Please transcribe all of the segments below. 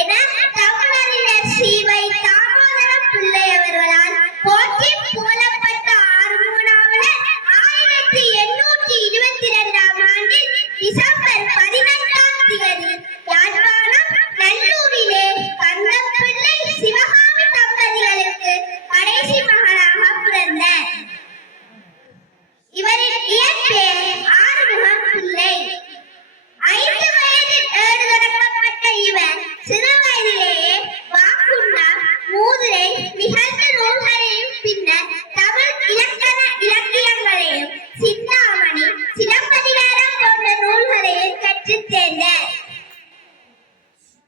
என தமிழறிஞர் சீவை தாமோதர பிள்ளை அவர்களால் போற்றி புகழப்பட்ட ஆறுமுக நாவலர் 1822ஆம் ஆண்டில் டிசம்பர் 18ஆம் தேதி யாழ்ப்பாணம் நல்லூரிலே கந்தப்பிள்ளை சிவகாமி தம்பதிகளுக்கு கடைசி மகனாக பிறந்தார். இவரின் இயற்பெயர் ஆறுமுகம் பிள்ளை. 5 வயதில் ஏடுதொடக்கப்பட்ட இவர் சிறு வயதிலேயே வாக்குண்டா, மூதுரை, நிகழ்ந்த நூல்களையும் பின்னர் தமிழ் இலக்கண இலக்கியங்களையும் சிந்தாமணி, சிலப்பதிகாரம் போன்ற நூல்களையும் கற்றுத் தேர்ந்தார்.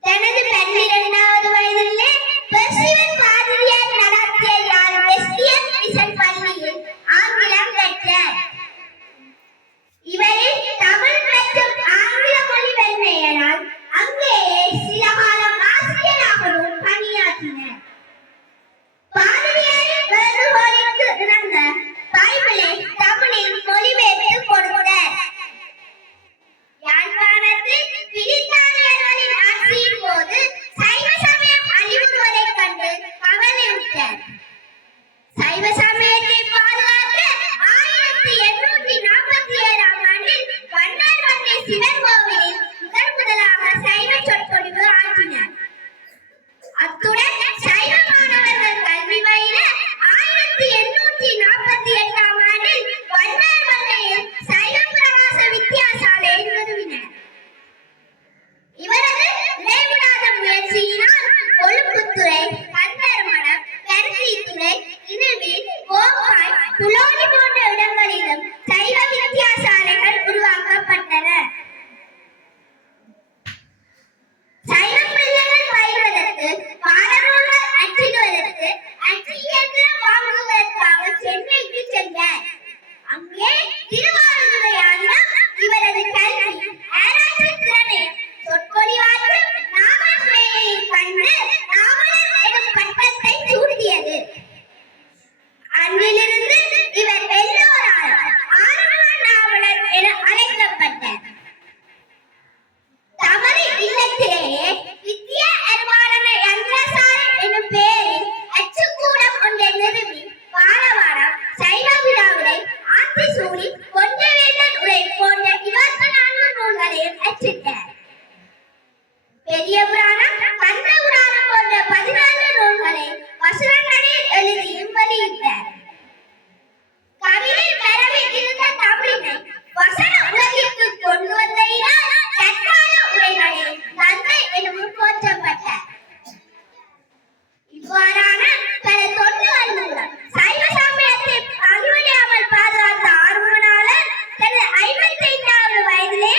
தனது 12வது வயதிலே பெர்சிவன் பாதிரியார் நடத்திய யாழ் வெஸ்டியன் மிஷன் பள்ளியில் ஆங்கிலம் கற்றார். இவரின் தமிழ் மற்றும் ஆங்கில மொழி வன்மையினால் அங்கேயே சில காலம் ஆசிரியராகவும் பணியாற்றினார். பாதிரியாரின் வேண்டுகோளுக்கு இணங்க பைபிளை தமிழில் மொழிபெயர்த்து கொடுத்தார். யாழ்ப்பாணத்தில் பிரித்தானியர்களின் ஆட்சியின் போது சைவ சமயம் அழிவுறுவதைக் கண்டு கவலையுற்றார். சைவ சமயத்தை பாதுகாக்க 1847ஆம் ஆண்டில் வண்ணார்வண்ணை சிவன் கோவிலில் முதலாக சைவ சொற்பொழிவு ஆற்றினார். அத்துடன் சைவ மாணவர்கள் கல்வி பயில 1848ஆம் ஆண்டில் வண்ணார்வண்ணையில் சைவ பிரகாச வித்தியாசாலையை நிறுவினார். இவரது நினைவுநாத முயற்சியினால் கொழும்புத்துறை, கந்தர்மடம், கருத்தித்துறை, இணுவி, கோப்பாய், புலோனி போன்ற இடங்களிலும் சைவ வித்தியாசாலைகள் உருவாக்கப்பட்டன. சைவ பிள்ளைகள் பயில்வதற்கு, பாடநூல்கள் அச்சிடுவதற்கு, அச்சு இயந்திரம் வாங்குவதற்காக சென்னைக்கு சென்றார். அங்கே திருவாரூரையாரிடம் இவரது கல்வி, ஆராய்ச்சி திறனையும் சொற்பொழிவாற்றும் நாமநேயையும் கண்டு நாவலர் எனும் பட்டத்தை சூட்டியது. அன்றிலிருந்து இவர் எல்லோராலும் ஆறுமுக நாவலர் என அழைக்கப்பட்டார். தமது இல்லத்திலேயே வித்யா அனுமானன யந்திரசாலை எனும் பெயரில் அச்சுக்கூடம் ஒன்றை நிறுவி பாலவாரம், சைவ விழாவிடை, ஆத்திசூடி, கொஞ்சவேந்தன் உரை போன்ற 24 நூல்களையும் அச்சிட்டார். பெரிய புராணம், கந்த புராணம் போன்ற 14 நூல்களை வசனங்களில் எழுதியும் வெளியிட்டார். கவிதை மரபில் இருந்த தமிழினை வசன உலகிற்கு கொண்டு வந்ததினால் தற்கால உரைகளில் தந்தை எனவும் போற்றப்பட்டார். இவ்வாறான பல தொண்டுகள் மூலம் சைவ சமயத்தை அழிவடையாமல் பாதுகாத்த ஆறுமுகனாளர் தனது 55வது வயதிலே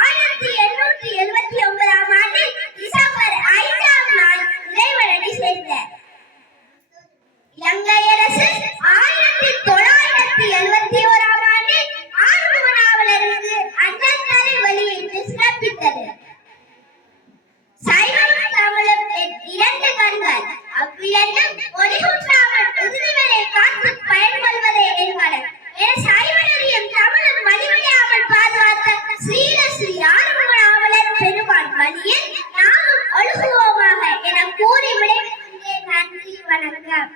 1879ஆம் ஆண்டில் டிசம்பர் 5ஆம் நாள் இறைவனடி சேர்ந்தார். இலங்கை அரசு 1971ஆம் ஆண்டில் ஆறுமுக நாவலருக்கு அண்ணல் வெளியிட்டு சிறப்பித்தது. சைவமும் தமிழும் 2 கண்கள், அவ்விரண்டும் ஒளிகுன்றாமல் இறுதிவரை காத்து பயன்கொள்வதே என்பன என சைவநெறியும் தமிழும் வழிவிடாமல் பாதுகாத்த ஸ்ரீ ஆறுமுக நாவலர் பெருமான் வழியில் நாமும் ஒழுகுவோமாக என கூறி விடைபெறுகிறேன். நன்றி, வணக்கம்.